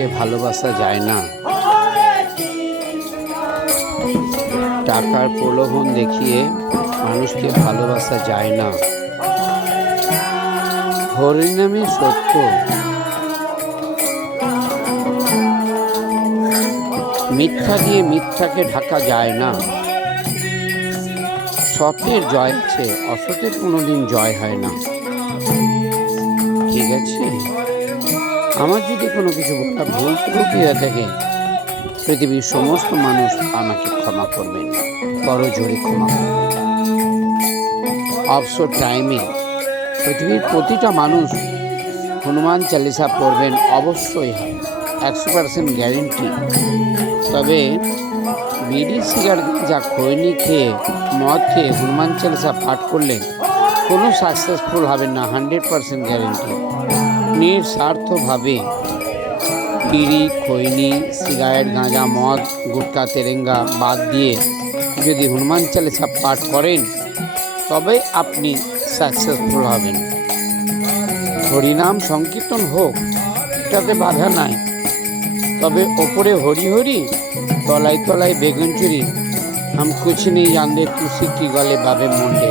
মানুষকে ভালোবাসা যায় না। টাকার প্রলোভন দেখিয়ে মানুষকে ভালোবাসা যায় না। হরিনামই সত্য। মিথ্যা দিয়ে মিথ্যাকে ঢাকা যায় না। সত্যের জয় আছে, অসত্যের কোনোদিন জয় হয় না। ঠিক আছে, আমার যদি কোনো কিছু বলা ভুল ত্রুটি হয়ে থাকে, পৃথিবীর সমস্ত মানুষ আমাকে ক্ষমা করবেন, করজোড়ে ক্ষমা করবেন। অবসর টাইমে পৃথিবীর প্রতিটা মানুষ হনুমান চালিসা পড়বেন, অবশ্যই হয়, 100% গ্যারেন্টি। তবে বিড়ি সিগারেট যা খৈনি খেয়ে মদ খেয়ে হনুমান চালিসা পাঠ করলে কোনো সাকসেসফুল হবেন না, 100% গ্যারেন্টি। নিঃস্বার্থভাবে বিড়ি খৈনি সিগারেট গাঁজা মদ গুটকা তেরেঙ্গা বাদ দিয়ে যদি হনুমান চালিসা পাঠ করেন তবে আপনি সাকসেসফুল হবেন। হরিনাম সংকীর্তন হোক, এটাতে বাধা নাই। তবে ওপরে হরি হরি, তলায় তলায় বেগুন চুরি, হাম কুছ নেই জানতে তুসি কি গলে বাবে মুন্ডে।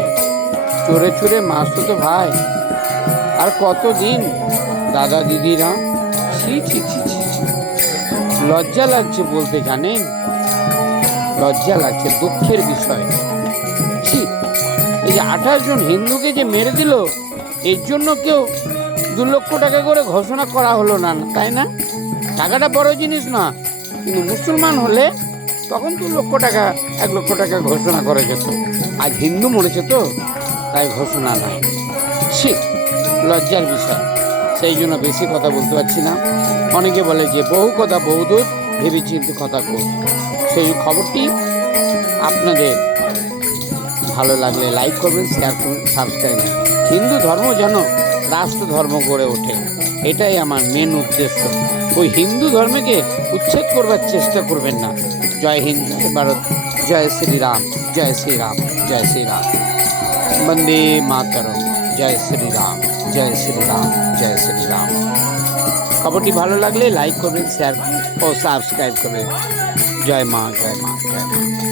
চোরে চোরে মাসতো তো ভাই, আর কতদিন দাদা দিদিরা। ছি ছি ছি ছি, লজ্জা লাগছে বলতে, জানেন, লজ্জা লাগছে, দুঃখের বিষয়। ছি, এই যে 28 জন হিন্দুকে যে মেরে দিল, এর জন্য কেউ 2 লক্ষ টাকা করে ঘোষণা করা হলো না, তাই না? টাকাটা বড় জিনিস না, কিন্তু মুসলমান হলে তখন 2 লক্ষ টাকা 1 লক্ষ টাকা ঘোষণা করা যেত। আজ হিন্দু মরেছে তো তাই ঘোষণা নাই। ছি, লজ্জার বিষয়। সেই জন্য বেশি কথা বলতে পারছি না। অনেকে বলে যে বহু কথা বহুদূর, ভেবে চিন্তে কথা কর। সেই খবরটি আপনাদের ভালো লাগলে লাইক করবেন, শেয়ার করবেন, সাবস্ক্রাইব। হিন্দু ধর্ম যেন রাষ্ট্র ধর্ম গড়ে ওঠে, এটাই আমার মেন উদ্দেশ্য। ওই হিন্দু ধর্মকে উচ্ছেদ করবার চেষ্টা করবেন না। জয় হিন্দ, জয় ভারত, জয় শ্রীরাম, জয় শ্রীরাম, জয় শ্রীরাম, বন্দে মাতরম, জয় শ্রীরাম, জয় শ্রীরাম, জয় শ্রীরাম। খবরটি ভালো লাগলে লাইক করবেন, শেয়ার ও সাবস্ক্রাইব করবেন। জয় মা, জয় মা, জয় মা।